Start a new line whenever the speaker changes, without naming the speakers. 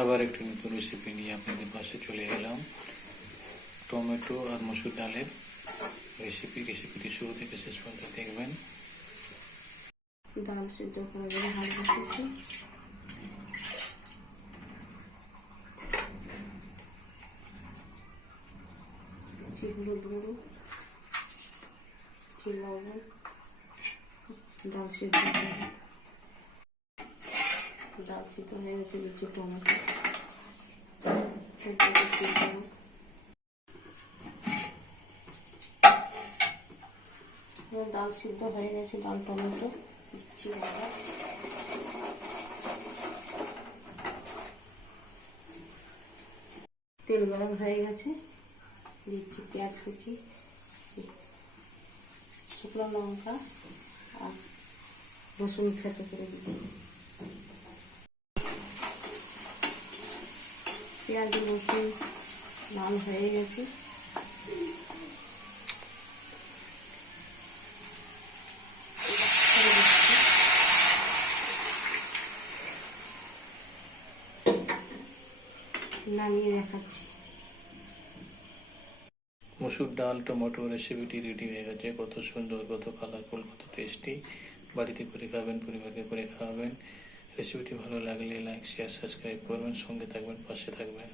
আবার একটি নতুন রেসিপি নিয়ে আপনাদের পাশে চলে এলাম। টমেটো আর মসুর ডালের রেসিপি রেসিপিটি শুরু থেকে শেষ পর্যন্ত দেখবেন।
ডাল সিদ্ধ করে দিয়ে হাল বসেছি চিগুলো ডাল সিদ্ধ ডাল সিদ্ধ হয়ে গেছে দিচ্ছি টমেটো। ডাল সিদ্ধ হয়ে গেছে, ডাল, টমেটো, দিচ্ছি আবার। তেল গরম হয়ে গেছে, দিচ্ছি পেঁয়াজ কুচি, শুকনো লঙ্কা আর রসুন থেতো করে দিচ্ছি। পেঁয়াজ রসুন লাল হয়ে গেছে।
মসুর ডাল, টমেটো রেসিপিটি রেডি হয়ে গেছে। কত সুন্দর, কত কালারফুল কত টেস্টি বাড়িতে করে খাবেন, পরিবারকে করে খাওয়াবেন রেসিপিটি ভালো লাগলে লাইক শেয়ার সাবস্ক্রাইব করবেন সঙ্গে থাকবেন পাশে থাকবেন।